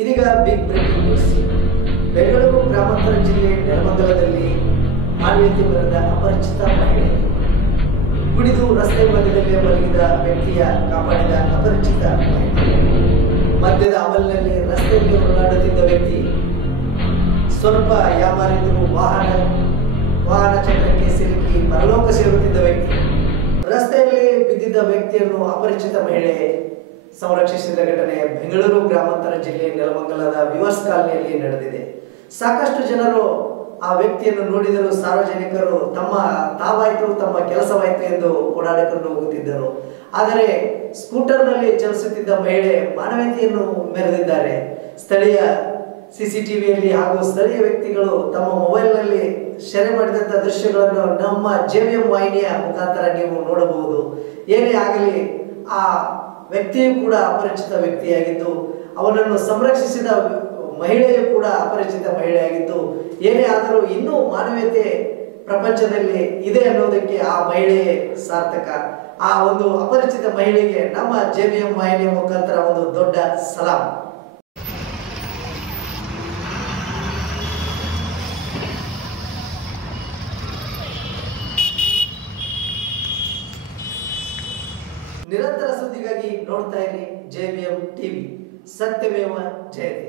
ಇದೀಗ big breaking news. Bengaluru ಗ್ರಾಮಾಂತರ ಜಿಲ್ಲೆ ನೆಲಮಂಗಲದಲ್ಲಿ ಮಾನವೀಯತೆ ಮೆರೆದ ಅಪರಿಚಿತ ಮಹಿಳೆ. ಕುಡಿದು ರಸ್ತೆ ಮಧ್ಯದಲ್ಲಿ ಮಲಗಿದ ವ್ಯಕ್ತಿಯ ಕಾಪಾಡಿದ ಅಪರಿಚಿತ ಮಹಿಳೆ. ಮದ್ಯದ ಅಮಲಿನಲ್ಲಿ ರಸ್ತೆಯಲ್ಲಿ ಓಡಾಡುತ್ತಿದ್ದ ವ್ಯಕ್ತಿ ಸ್ವಲ್ಪ ಯಾಮಾರಿದ್ರು ವಾಹನ ಚಕ್ರಕ್ಕೆ ಸಿಲುಕಿ ಪರಲೋಕ ಸೇರುತ್ತಿದ್ದ ವ್ಯಕ್ತಿ. ರಸ್ತೆಯಲ್ಲಿ ಬಿದ್ದಿದ್ದ ವ್ಯಕ್ತಿಯನ್ನು ಅಪರಿಚಿತ ಮಹಿಳೆ ಸಂರಕ್ಷಿಸಿದ ಘಟನೆ ಬೆಂಗಳೂರು ಗ್ರಾಮಾಂತರ ಜಿಲ್ಲೆ ನೆಲಮಂಗಲದ ವಿವರ್ಸ್ ಕಾಲನಿಯಲ್ಲಿ ನಡೆದಿದೆ. ಸಾಕಷ್ಟು ಜನರು ಆ ವ್ಯಕ್ತಿಯನ್ನು ನೋಡಿದರೂ ಸಾರ್ವಜನಿಕರು ತಮ್ಮ ಕೆಲಸವಾಯಿತು ಎಂದು ಓಡಾಡಿಕೊಂಡು ಹೋಗುತ್ತಿದ್ದರು. ಆದರೆ ಸ್ಕೂಟರ್ನಲ್ಲಿ ಚಲಿಸುತ್ತಿದ್ದ ಮಹಿಳೆ ಮಾನವೀಯತೆಯನ್ನು ಮೆರೆದಿದ್ದಾರೆ. ಸ್ಥಳೀಯ ಸಿಸಿಟಿವಿಯಲ್ಲಿ ಹಾಗೂ ಸ್ಥಳೀಯ ವ್ಯಕ್ತಿಗಳು ತಮ್ಮ ಮೊಬೈಲ್ನಲ್ಲಿ ಶೇರ್ ಮಾಡಿದಂಥ ದೃಶ್ಯಗಳನ್ನು ನಮ್ಮ JVM ವಾಹಿನಿಯ ಮುಖಾಂತರ ನೀವು ನೋಡಬಹುದು. ಏನೇ ಆಗಲಿ, ಆ ವ್ಯಕ್ತಿಯು ಕೂಡ ಅಪರಿಚಿತ ವ್ಯಕ್ತಿಯಾಗಿದ್ದು, ಅವನನ್ನು ಸಂರಕ್ಷಿಸಿದ ಮಹಿಳೆಯು ಕೂಡ ಅಪರಿಚಿತ ಮಹಿಳೆಯಾಗಿದ್ದು, ಏನೇ ಆದರೂ ಇನ್ನೂ ಮಾನವೀಯತೆ ಪ್ರಪಂಚದಲ್ಲಿ ಇದೆ ಅನ್ನೋದಕ್ಕೆ ಆ ಮಹಿಳೆಯೇ ಸಾರ್ಥಕ. ಆ ಒಂದು ಅಪರಿಚಿತ ಮಹಿಳೆಗೆ ನಮ್ಮ JVM ವಾಹಿನಿಯ ಮುಖಾಂತರ ಒಂದು ದೊಡ್ಡ ಸಲಾಂ. ನಿರಂತರ ಸುದ್ದಿಗಾಗಿ ನೋಡ್ತಾ ಇರಿ JVM TV. ಸತ್ಯಮೇವ ಜಯತೆ.